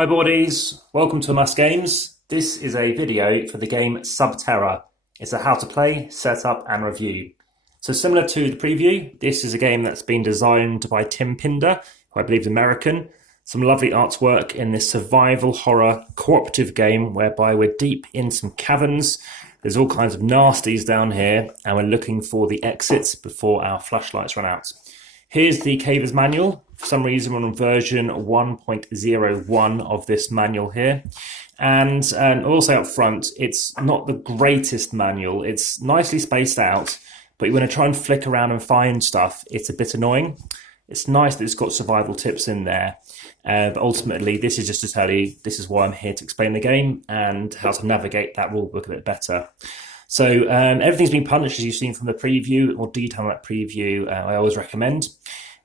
Hi boardies, welcome to Amass Games. This is a video for the game Terra. It's a how to play, setup and review. So similar to the preview, this is a game that's been designed by Tim Pinder, who I believe is American. Some lovely artwork in this survival horror cooperative game whereby we're deep in some caverns. There's all kinds of nasties down here and we're looking for the exits before our flashlights run out. Here's the Caver's manual. For some reason, we're on version 1.01 of this manual here. And also up front, it's not the greatest manual. It's nicely spaced out, but when I try and flick around and find stuff, it's a bit annoying. It's nice that it's got survival tips in there. But ultimately, this is just to tell you, this is why I'm here to explain the game and how to navigate that rulebook a bit better. So everything's been punched, as you've seen from the preview. More detail on that preview, I always recommend.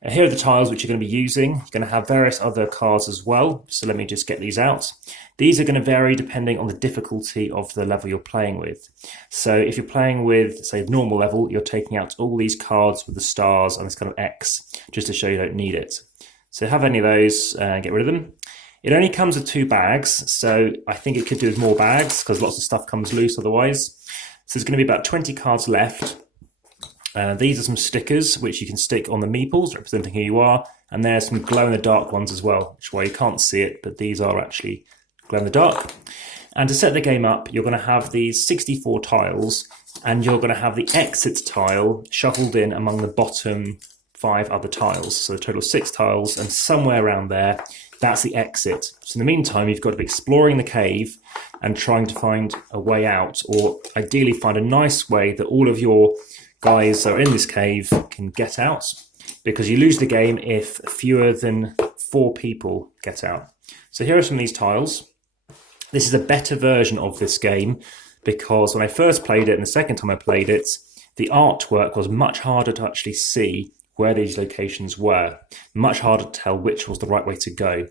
Here are the tiles which you're going to be using. You're going to have various other cards as well. So let me just get these out. These are going to vary depending on the difficulty of the level you're playing with. So if you're playing with, say, normal level, you're taking out all these cards with the stars and this kind of X, just to show you don't need it. So have any of those, get rid of them. It only comes with 2 bags, so I think it could do with more bags because lots of stuff comes loose otherwise. So there's going to be about 20 cards left. These are some stickers which you can stick on the meeples representing who you are, and there's some glow-in-the-dark ones as well, which is why you can't see it, but these are actually glow-in-the-dark. And to set the game up, you're going to have these 64 tiles, and you're going to have the exit tile shuffled in among the bottom 5 other tiles. So a total of 6 tiles, and somewhere around there, that's the exit. So in the meantime, you've got to be exploring the cave and trying to find a way out, or ideally find a nice way that all of your guys that are in this cave can get out, because you lose the game if fewer than 4 people get out. So here are some of these tiles. This is a better version of this game because when I first played it and the second time I played it, the artwork was much harder to actually see where these locations were. Much harder to tell which was the right way to go.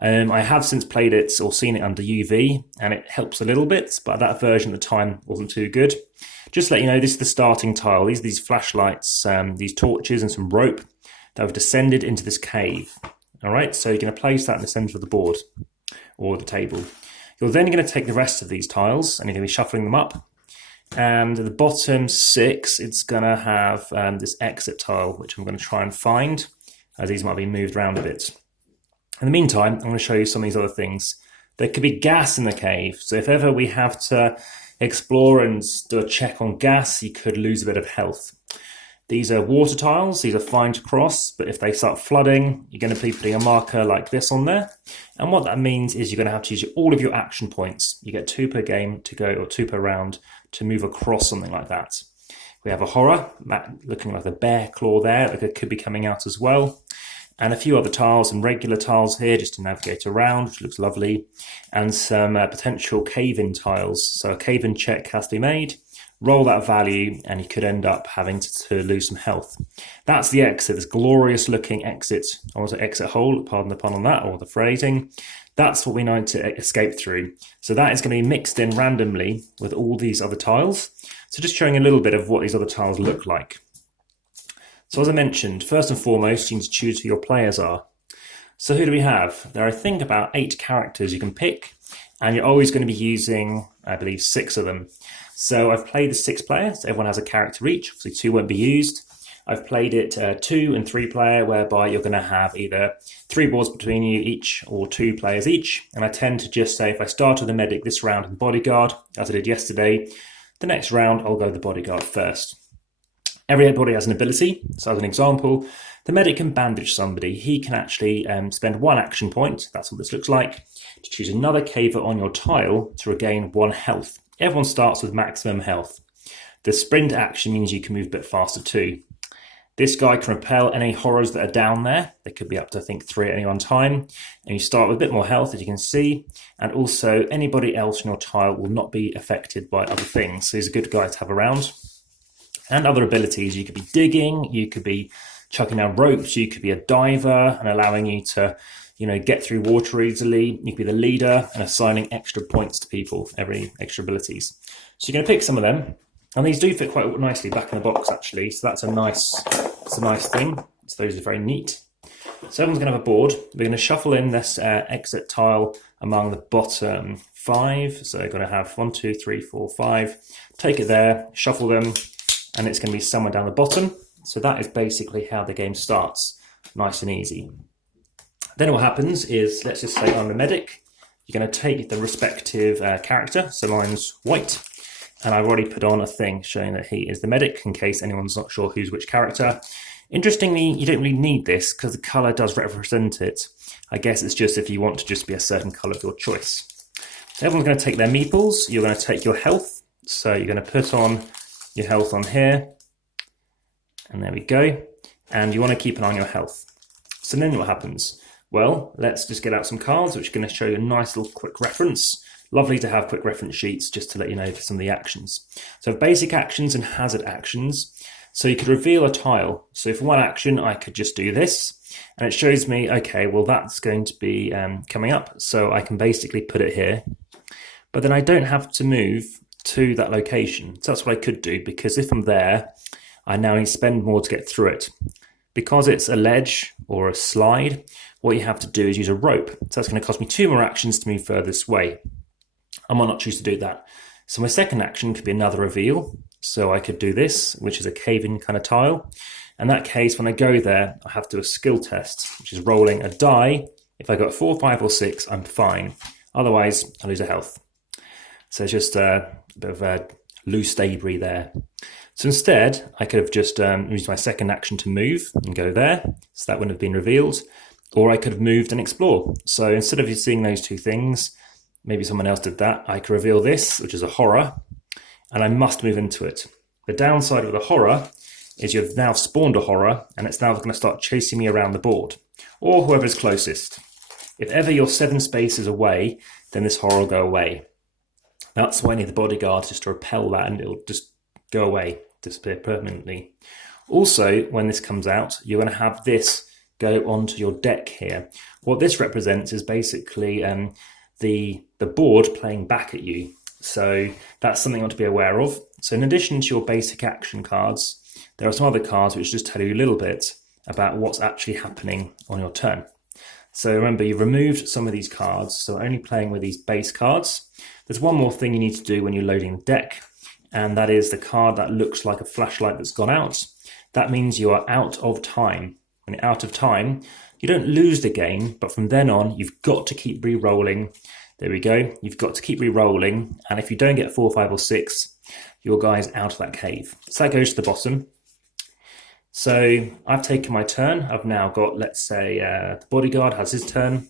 I have since played it or seen it under UV and it helps a little bit, but that version at the time wasn't too good. Just to let you know, this is the starting tile. These flashlights, these torches and some rope that have descended into this cave. All right, so you're going to place that in the center of the board or the table. You're then going to take the rest of these tiles and you're going to be shuffling them up. And at the bottom 6, it's going to have this exit tile, which I'm going to try and find, as these might be moved around a bit. In the meantime, I'm going to show you some of these other things. There could be gas in the cave, so if ever we have to explore and do a check on gas, you could lose a bit of health. These are water tiles, these are fine to cross, but if they start flooding, you're going to be putting a marker like this on there. And what that means is you're going to have to use all of your action points. You get 2 per game to go, or 2 per round to move across something like that. We have a horror, looking like a bear claw there, that could be coming out as well. And a few other tiles and regular tiles here just to navigate around, which looks lovely. And some potential cave-in tiles. So a cave-in check has to be made. Roll that value and you could end up having to lose some health. That's the exit, this glorious looking exit, or exit hole, pardon the pun on that, or the phrasing. That's what we need to escape through. So that is going to be mixed in randomly with all these other tiles. So just showing a little bit of what these other tiles look like. So as I mentioned, first and foremost, you need to choose who your players are. So who do we have? There are, I think, about 8 characters you can pick, and you're always going to be using, I believe, 6 of them. So I've played the 6 players, everyone has a character each, obviously 2 won't be used. I've played it 2 and 3 player, whereby you're going to have either 3 boards between you each, or 2 players each. And I tend to just say, if I start with the medic this round and bodyguard, as I did yesterday, the next round I'll go the bodyguard first. Everybody has an ability, so as an example, the medic can bandage somebody. He can actually spend 1 action point, that's what this looks like, to choose another caver on your tile to regain 1 health. Everyone starts with maximum health. The sprint action means you can move a bit faster too. This guy can repel any horrors that are down there. There could be up to, I think, 3 at any one time. And you start with a bit more health, as you can see. And also, anybody else on your tile will not be affected by other things. So he's a good guy to have around. And other abilities, you could be digging, you could be chucking down ropes, you could be a diver and allowing you to, get through water easily. You could be the leader and assigning extra points to people, every extra abilities. So you're going to pick some of them, and these do fit quite nicely back in the box actually. So that's a nice thing. So those are very neat. So everyone's going to have a board. We're going to shuffle in this exit tile among the bottom 5. So you're going to have 1, 2, 3, 4, 5. Take it there, shuffle them, and it's going to be somewhere down the bottom. So that is basically how the game starts. Nice and easy. Then what happens is, let's just say I'm the medic. You're going to take the respective character. So mine's white. And I've already put on a thing showing that he is the medic in case anyone's not sure who's which character. Interestingly, you don't really need this because the colour does represent it. I guess it's just if you want to just be a certain colour of your choice. So everyone's going to take their meeples. You're going to take your health. So you're going to put on your health on here. And there we go. And you want to keep an eye on your health. So then what happens? Well, let's just get out some cards, which are going to show you a nice little quick reference. Lovely to have quick reference sheets just to let you know for some of the actions. So basic actions and hazard actions. So you could reveal a tile. So for one action, I could just do this. And it shows me, okay, well, that's going to be coming up. So I can basically put it here. But then I don't have to move to that location. So that's what I could do, because if I'm there, I now need to spend more to get through it. Because it's a ledge or a slide, what you have to do is use a rope. So that's going to cost me 2 more actions to move further this way. I might not choose to do that. So my second action could be another reveal. So I could do this, which is a cave-in kind of tile. In that case, when I go there, I have to do a skill test, which is rolling a die. If I got 4, 5, or 6, I'm fine. Otherwise, I lose a health. So it's just a bit of a loose debris there. So instead, I could have just used my second action to move and go there. So that wouldn't have been revealed. Or I could have moved and explore. So instead of you seeing those two things, maybe someone else did that, I could reveal this, which is a horror, and I must move into it. The downside of the horror is you've now spawned a horror, and it's now going to start chasing me around the board, or whoever's closest. If ever you're 7 spaces away, then this horror will go away. That's why I need the bodyguard just to repel that, and it'll just go away, disappear permanently. Also, when this comes out, you're going to have this go onto your deck here. What this represents is basically the board playing back at you. So that's something you want to be aware of. So in addition to your basic action cards, there are some other cards which just tell you a little bit about what's actually happening on your turn. So remember, you've removed some of these cards, so only playing with these base cards. There's one more thing you need to do when you're loading the deck, and that is the card that looks like a flashlight that's gone out. That means you are out of time. When you're out of time, you don't lose the game, but from then on, you've got to keep re-rolling. There we go. You've got to keep re-rolling, and if you don't get 4, 5, or 6, your guy's out of that cave. So that goes to the bottom. So I've taken my turn. I've now got, let's say, the bodyguard has his turn.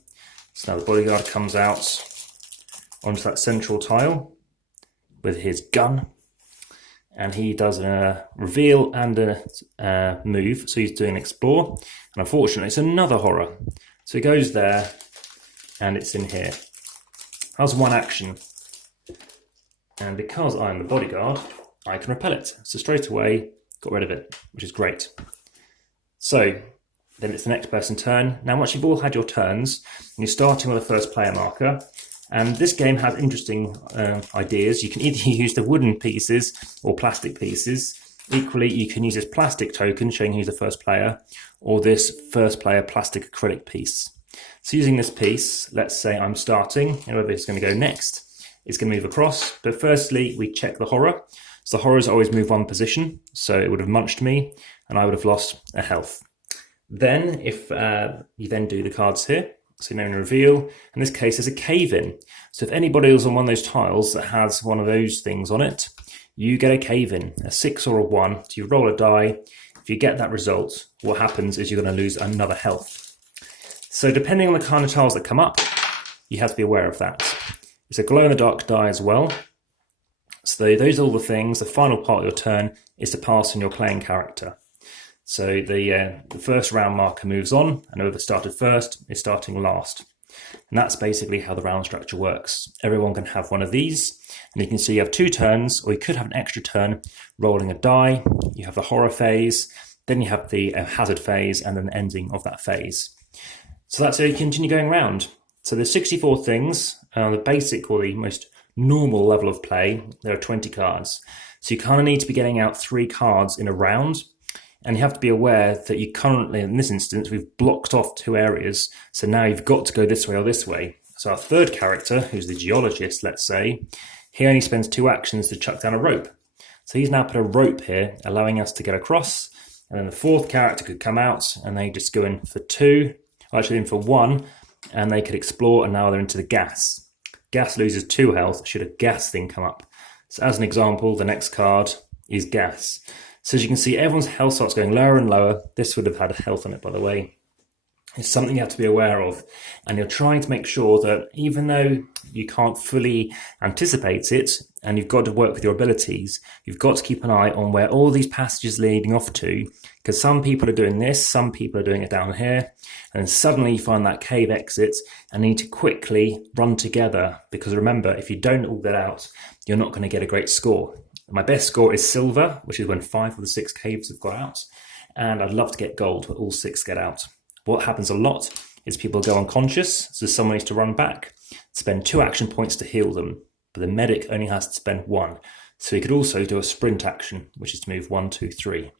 So now the bodyguard comes out onto that central tile with his gun, and he does a reveal and a move. So he's doing explore, and unfortunately it's another horror. So he goes there, and it's in here. That's one action, and because I'm the bodyguard, I can repel it. So straight away, got rid of it, which is great. So then it's the next person's turn. Now once you've all had your turns, you're starting with a first player marker, and this game has interesting ideas. You can either use the wooden pieces or plastic pieces. Equally, you can use this plastic token showing who's the first player, or this first player plastic acrylic piece. So using this piece, let's say I'm starting, whoever is going to go next is going to move across. But firstly, we check the horror. So the horrors always move 1 position, so it would have munched me, and I would have lost a health. Then, if you then do the cards here, so name and reveal, in this case, there's a cave-in. So if anybody is on one of those tiles that has one of those things on it, you get a cave-in, a 6 or a 1. So you roll a die. If you get that result, what happens is you're going to lose another health. So depending on the kind of tiles that come up, you have to be aware of that. It's a glow-in-the-dark die as well. So those are all the things. The final part of your turn is to pass on your playing character. So the first round marker moves on, and whoever started first is starting last. And that's basically how the round structure works. Everyone can have one of these, and you can see you have 2 turns, or you could have an extra turn rolling a die. You have the horror phase, then you have the hazard phase, and then the ending of that phase. So that's how you continue going round. So there's 64 things. The basic, or the most normal level of play, there are 20 cards. So you kind of need to be getting out 3 cards in a round. And you have to be aware that you currently, in this instance, we've blocked off 2 areas. So now you've got to go this way or this way. So our third character, who's the geologist, let's say, he only spends 2 actions to chuck down a rope. So he's now put a rope here, allowing us to get across. And then the fourth character could come out and they just go in for 2, actually in for 1, and they could explore, and now they're into the gas. Gas loses 2 health should a gas thing come up. So as an example, the next card is gas. So as you can see, everyone's health starts going lower and lower. This would have had a health on it, by the way. It's something you have to be aware of. And you're trying to make sure that even though you can't fully anticipate it, and you've got to work with your abilities, you've got to keep an eye on where all these passages leading off to, because some people are doing this, some people are doing it down here, and then suddenly you find that cave exit and need to quickly run together, because remember, if you don't all that out, you're not going to get a great score. My best score is silver, which is when 5 of the 6 caves have got out, and I'd love to get gold where all 6 get out. What happens a lot is people go unconscious, so someone needs to run back, spend 2 action points to heal them, but the medic only has to spend 1. So he could also do a sprint action, which is to move 1, 2, 3.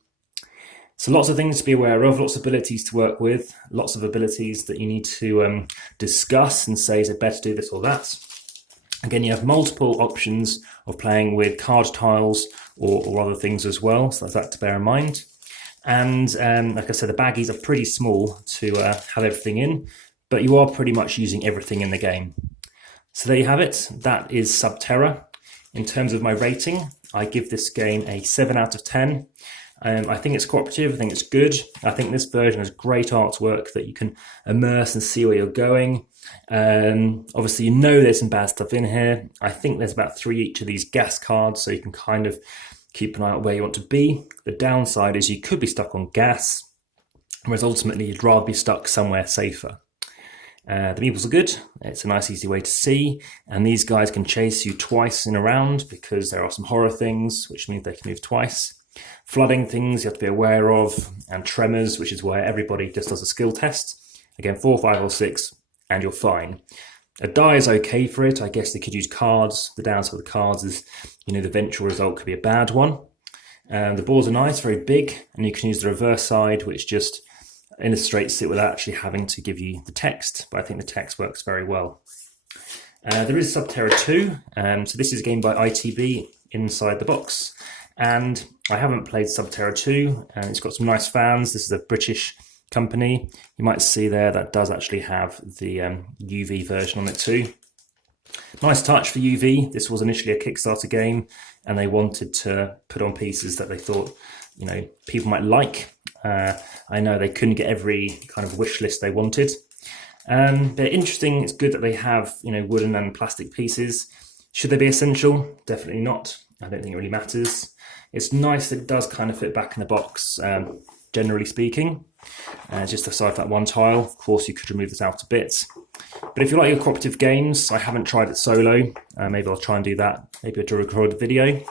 So lots of things to be aware of, lots of abilities to work with, lots of abilities that you need to discuss and say, is it better to do this or that? Again, you have multiple options of playing with card tiles or other things as well, so that's that to bear in mind. And like I said, the baggies are pretty small to have everything in, but you are pretty much using everything in the game. So there you have it. That is Subterra. In terms of my rating, I give this game a 7 out of 10. I think it's cooperative, I think it's good. I think this version has great artwork that you can immerse and see where you're going. Obviously, you know there's some bad stuff in here. I think there's about 3 each of these gas cards, so you can kind of keep an eye on where you want to be. The downside is you could be stuck on gas, whereas ultimately you'd rather be stuck somewhere safer. The meeples are good. It's a nice easy way to see, and these guys can chase you twice in a round because there are some horror things, which means they can move twice. Flooding things you have to be aware of, and tremors, which is where everybody just does a skill test. Again, 4, 5 or 6 and you're fine. A die is okay for it. I guess they could use cards. The downside of the cards is, the eventual result could be a bad one. The boards are nice, very big, and you can use the reverse side, which just illustrates it without actually having to give you the text, but I think the text works very well. There is Subterra 2, so this is a game by ITB inside the box, and I haven't played Subterra 2, and it's got some nice fans. This is a British company. You might see there that does actually have the UV version on it too. Nice touch for UV. This was initially a Kickstarter game, and they wanted to put on pieces that they thought, people might like. I know they couldn't get every kind of wish list they wanted. They're interesting. It's good that they have, wooden and plastic pieces. Should they be essential? Definitely not. I don't think it really matters. It's nice that it does kind of fit back in the box, generally speaking. Just aside that one tile, of course, you could remove this out a bit. But if you like your cooperative games, I haven't tried it solo. Maybe I'll try and do that. Maybe I'll record a video.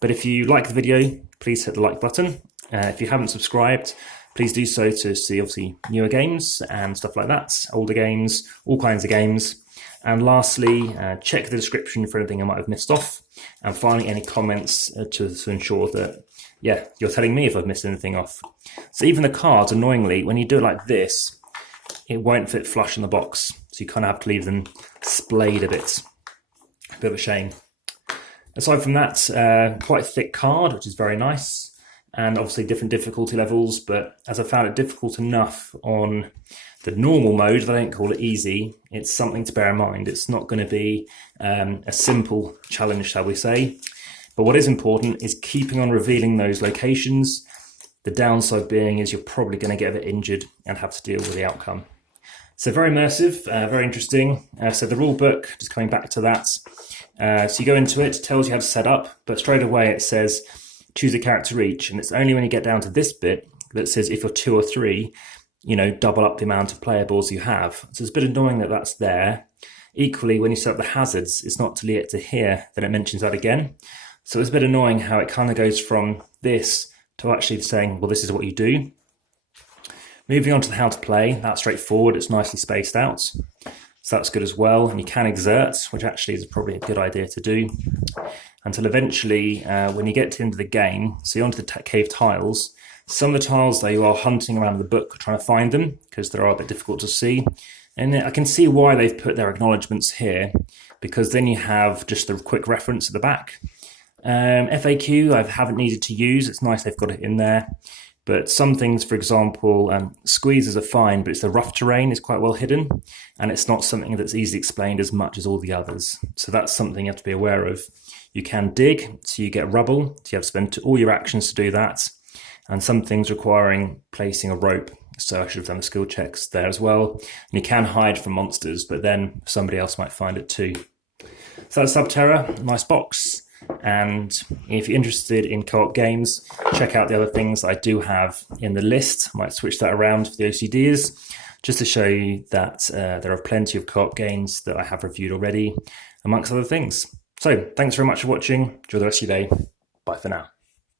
But if you like the video, please hit the like button. If you haven't subscribed, please do so to see obviously newer games and stuff like that, older games, all kinds of games. And lastly, check the description for anything I might have missed off. And finally, any comments to ensure that, you're telling me if I've missed anything off. So even the cards, annoyingly, when you do it like this, it won't fit flush in the box. So you kind of have to leave them splayed a bit. A bit of a shame. Aside from that, quite a thick card, which is very nice. And obviously different difficulty levels, but as I found it difficult enough on the normal mode, that I don't call it easy, it's something to bear in mind. It's not going to be a simple challenge, shall we say. But what is important is keeping on revealing those locations. The downside being is you're probably going to get a bit injured and have to deal with the outcome. So very immersive, very interesting. So the rule book, just coming back to that. So you go into it, tells you how to set up, but straight away it says choose a character each, and it's only when you get down to this bit that says if you're 2 or 3, double up the amount of player boards you have. So it's a bit annoying that that's there. Equally, when you set up the hazards, it's not till you get to here that it mentions that again. So it's a bit annoying how it kind of goes from this to actually saying, well, this is what you do. Moving on to the how to play, that's straightforward, it's nicely spaced out. So that's good as well, and you can exert, which actually is probably a good idea to do. Until eventually, when you get to the end of the game, so you're onto the cave tiles, Some of the tiles, though, you are hunting around the book trying to find them because they are a bit difficult to see. And I can see why they've put their acknowledgements here, because then you have just the quick reference at the back. FAQ I haven't needed to use. It's nice they've got it in there. But some things, for example, squeezes are fine, but it's the rough terrain is quite well hidden, and it's not something that's easily explained as much as all the others. So that's something you have to be aware of. You can dig, so you get rubble, so you have to spend all your actions to do that, and some things requiring placing a rope. So I should have done the skill checks there as well. And you can hide from monsters, but then somebody else might find it too. So that's Subterra, nice box. And if you're interested in co-op games, check out the other things I do have in the list. I might switch that around for the OCDs, just to show you that there are plenty of co-op games that I have reviewed already, amongst other things. So thanks very much for watching. Enjoy the rest of your day. Bye for now.